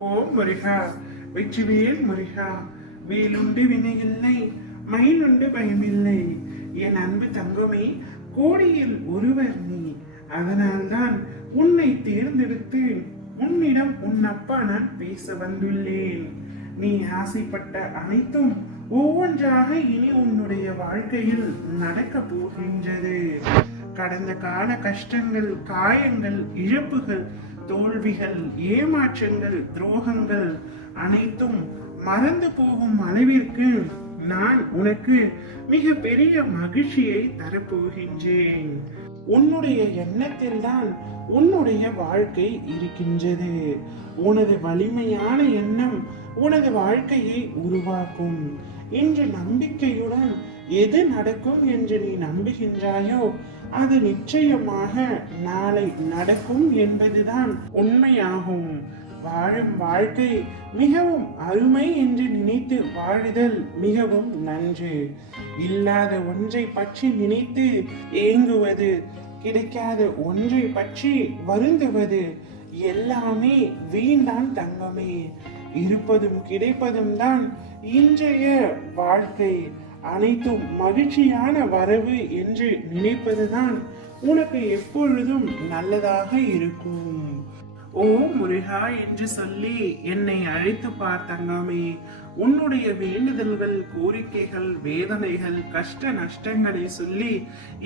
ஓம் முருகா, வெற்றிவேல் முருகா. வேலுண்டு வினையில்லை, மயிலுண்டு பயமில்லை. என் அன்பு தங்கமே, கோடியில் ஒருவர் நீ. அதனால்தான் உன்னை தேர்ந்தெடுத்து உன்னிடம் உன் அப்பா நான் பேச வந்துள்ளேன். நீ ஆசைப்பட்ட அனைத்தும் ஒவ்வொன்றாக இனி உன்னுடைய வாழ்க்கையில் நடக்க போகின்றது. கடந்த கால கஷ்டங்கள், காயங்கள், இழப்புகள், தோல்விகள், ஏமாற்றங்கள், துரோகங்கள் அனைத்தும் மறந்து போகும் அளவிற்கு நான் உனக்கு மிக பெரிய மகிழ்ச்சியை தரப்போகின்றேன். உன்னுடைய எண்ணத்தில் தான் உன்னுடைய வாழ்க்கை இருக்கின்றது. உனது வலிமையான எண்ணம் உனது வாழ்க்கையை உருவாக்கும். இன்று நம்பிக்கையுடன் எது நடக்கும் என்று நீ நம்புகின்றாயோ அது நிச்சயமாக நாளை நடக்கும் என்பதுதான் உண்மையாகும். வாழும் வாழ்க்கை மிகவும் அருமை என்று நினைத்து வாழுதல் மிகவும் நன்று. இல்லாத ஒன்றை பற்றி நினைத்து ஏங்குவது, கிடைக்காத ஒன்றை பற்றி வருந்துவது எல்லாமே வீண்தான் தங்கமே. இருப்பதும் கிடைப்பதும் தான் இன்றைய வாழ்க்கை. அனைத்தும் மகிழ்ச்சியான வரவு என்று நினைப்பதுதான் உனக்கு எப்பொழுதும் நல்லதாக இருக்கும். ஓ முருகா என்று சொல்லி என்னை அழைத்து பார்த்தங்கமே. உன்னுடைய வேண்டுதல்கள், கோரிக்கைகள், வேதனைகள், கஷ்ட நஷ்டங்களை சொல்லி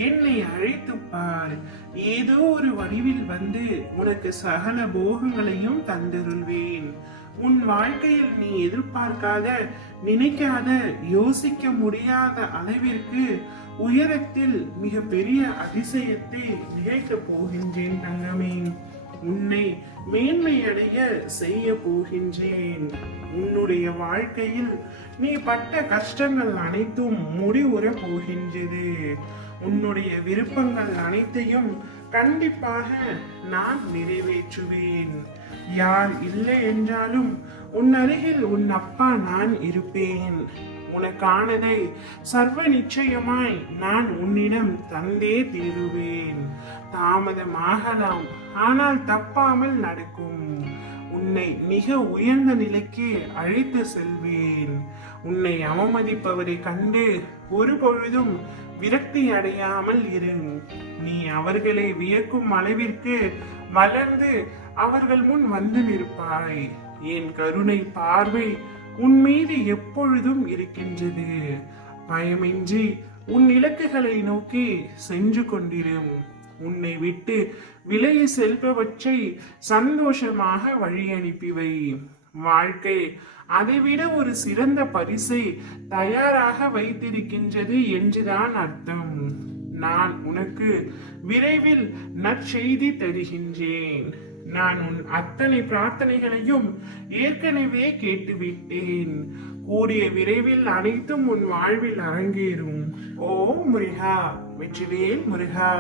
என்னை அழைத்து பார். ஏதோ ஒரு வடிவில் வந்து உனக்கு சகல போகங்களையும் தந்திருள்வேன். உன் வாழ்க்கையில் நீ எதிர்பார்க்காத, நினைக்காத, யோசிக்க முடியாத அளவிற்கு உயரத்தில் மிக பெரிய அதிசயத்தை நிகழ்த்தப் போகின்றேன் தங்கமே. உன்னை மேன்மையடைய செய்ய போகின்றேன். உன்னுடைய வாழ்க்கையில் நீ பட்ட கஷ்டங்கள் அனைத்தும் முடிவுற போகின்றது. உன்னுடைய விருப்பங்கள் அனைத்தையும் கண்டிப்பாக நான் நிறைவேற்றுவேன். யார் இல்லை என்றாலும் உன் அருகில் உன் அப்பா நான் இருப்பேன். உனக்கானதை சர்வ நிச்சயமாய் நான் உன்னிடம் தந்தே தீருவேன். தாமதமாகலாம், ஆனால் தப்பாமல் நடக்கும். உன்னை மிக உயர்ந்த நிலைக்கு அழைத்து செல்வேன். உன்னை அவமதிப்பவரை கண்டு ஒரு பொழுதும் விரக்தி அடையாமல் இரு. நீ அவர்களை வியக்கும் அளவிற்கு வளர்ந்து அவர்கள் முன் வந்து நிற்பாய். என் கருணை பார்வை உன் மீது எப்பொழுதும் இருக்கின்றது. பயமின்றி உன் இலக்குகளை நோக்கி சென்று கொண்டிரும். உன்னை விட்டு விலகி செல்பவற்றை சந்தோஷமாக வழி அனுப்பிவை. வாழ்க்கை அதைவிட ஒரு சிறந்த பரிசை தயாராக வைத்திருக்கின்றது என்றுதான் அர்த்தம். நான் உனக்கு விரைவில் நற்செய்தி தருகின்றேன். நான் உன் அத்தனை பிரார்த்தனைகளையும் ஏற்கனவே கேட்டுவிட்டேன். கூடிய விரைவில் அனைத்தும் உன் வாழ்வில் அரங்கேறும். ஓ முருகா, வெற்றிவேல் முருகா.